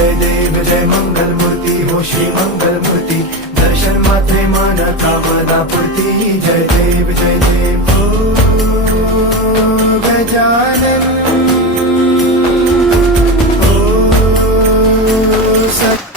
जय देव जय मंगल मूर्ती हो श्री मंगल दर्शन मात्रे मान कामना पूर्ती जय देव जय देव. ओ गजानन ओ सत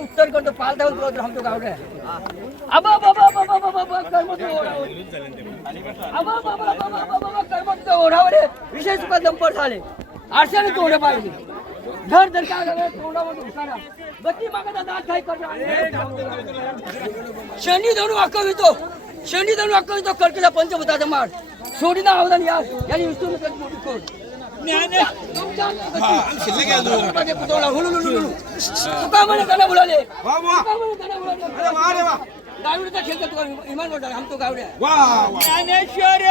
उत्तर करतो पालता होतो थांबतो अबा बाबा बाबा बाबा बाबा कर्मत ओढावर अबा बाबा बाबा बाबा कर्मत ओढावर विशेष सुखा दंपर झाले आरशाने तोडे पाहिजे. धर धर काय झालं? तोंडावर उसारा बत्ती मागता दात काय करणार? शनी धरून वाकवितो. शनी धरून वाकवितो. कर्कीला पंचभूताचा मार सोडीना अवधान या यांनी विष्णू मोठी कोण तुका म्हणे त्याला बोलाले गावडीचा खेळ करतो इमान बोलतात आमतो गावड्या. ज्ञानेश्वर!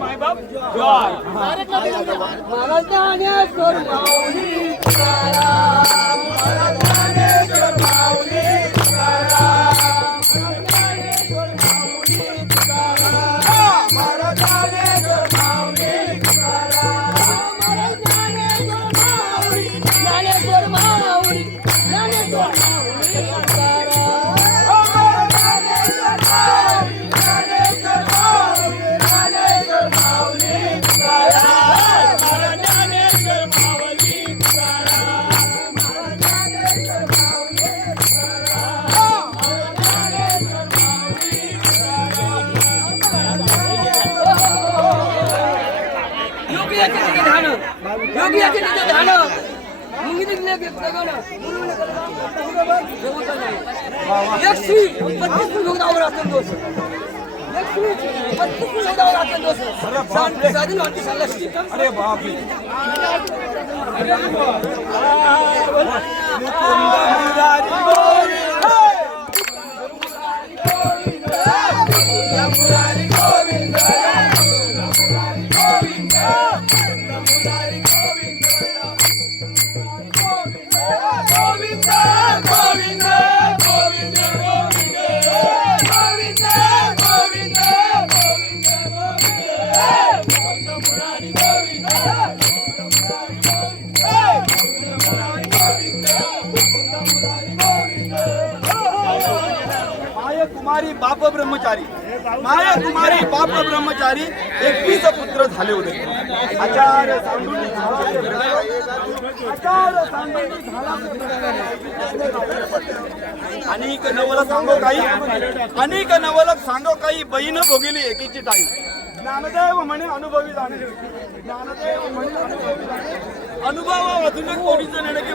मायबाप. जॉय. निघले जगानं. एकशे बत्तीस लोकडावर असेल दोष एकशे बत्तीस लोकडावर असेल दोष सांग- साधी नव्हती सांगायची. अरे बापरे ब्रह्मचारी. माया कुमारी बाप ब्रह्मचारी एकवीस पुत्र झाले होते. आचार्य सांडुली आचार्य सांडुली अनेक नवलक सांगो काही अनेक नवलक सांगो काही बहीण भोगिली एकीची टाई ज्ञानदेव म्हणे अनुभवी जाणे. ज्ञानदेव म्हणे अनुभवी जाणे. अनुभव अजून कोणीच नेणे की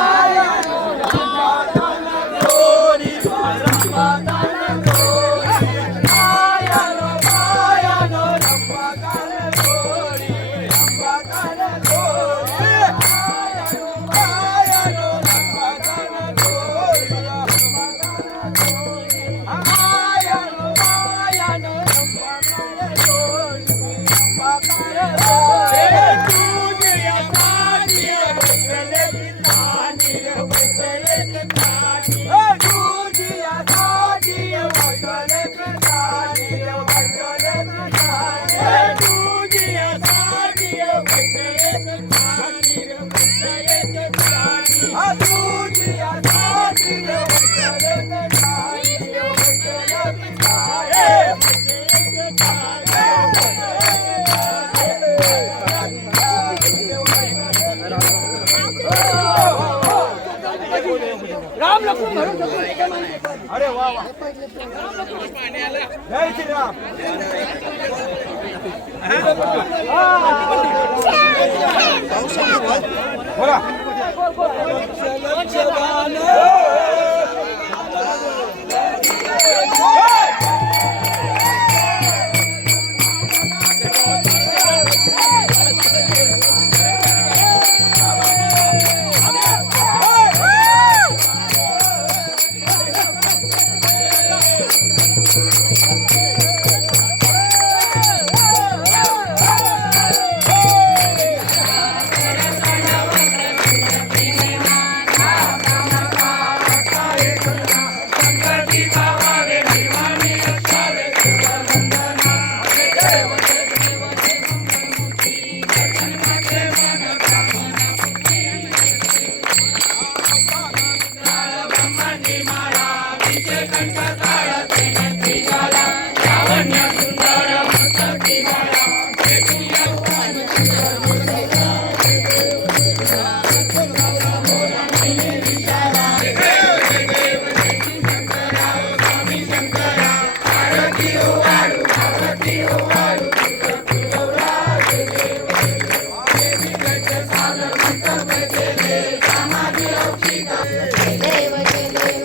বলা देव जय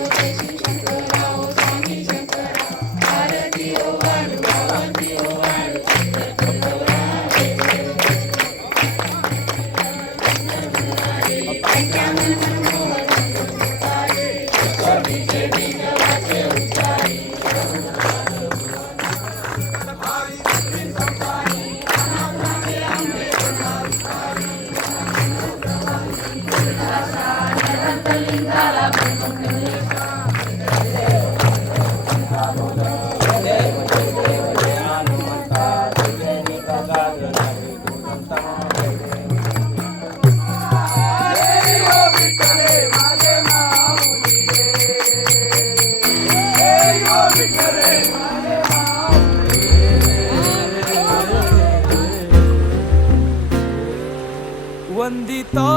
तो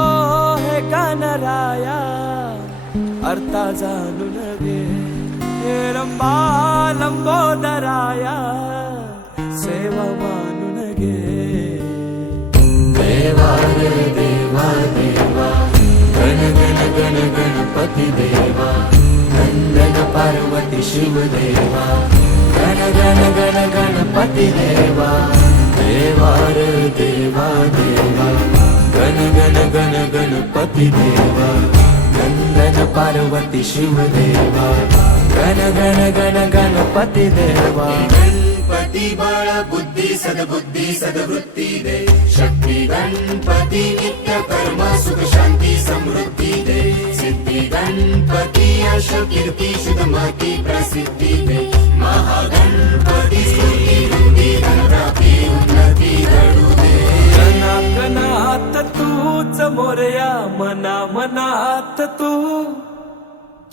हे गणराया अर्था जाणून घे रंबा लंबोदराया सेवा मानून घे देवा रे देवा देवा। गण गण गण गणपती देवा। नंदन पार्वती शिव देवा। गण गण गण गणपती देवा। देवा रे देवा देवा। ಗಣಪತಿ ದೇವ ನಂದನ ಪಾರ್ವತಿ ಶಿವದೇವ ಗಣ ಗಣ ಗಣ ಗಣಪತಿ ದೇವ. ಗಣಪತಿ ಬಾಳ ಬುದ್ಧಿ, ಸದ್ಬುದ್ಧಿ, ಸದ್ವೃತ್ತಿ ದೇ ಶಕ್ತಿ ಗಣಪತಿ, ನಿತ್ಯ ಕರ್ಮ, ಸುಖ ಶಾಂತಿ, ಸಮೃದ್ಧಿ ದೇ ಸಿದ್ಧಿ ಗಣಪತಿಯ ಶಕೀರ್ತಿ ಶುದ್ಧ ಮತಿ ಪ್ರಸಿದ್ಧಿ ದೇ मोरया मना मनात तू.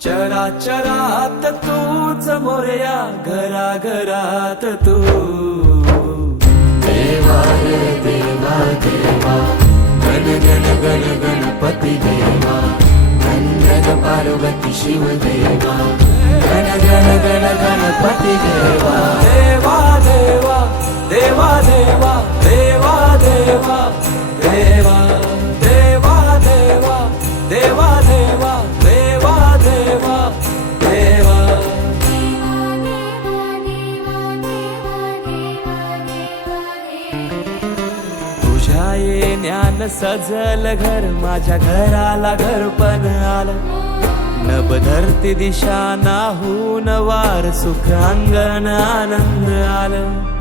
चरा चरात तूच मोरया घरा घरात तू. देवा रे देवा देवा गण गण गण गणपती देवा नंदन पार्वती शिव देवा गण गण गण गणपती देवा. देवा देवा देवा देवा देवा देवा देवा. देवा देवा देवा देवा देवा. तुझ्या येण्यान सजल घर माझ्या घराला घर पण आलं. नभ धरती दिशा नाहून वार सुख अंगण आनंद आलं.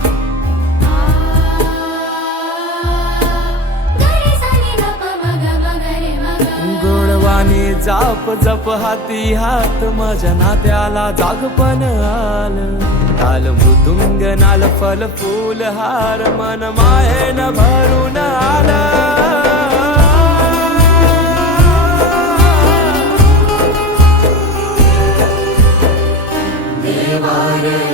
आणि जाप जप हाती हात माझ्या नात्याला जागपण आलं काल मृदुंग नाल फल फूल हार मन मायन भरून आलं Yeah.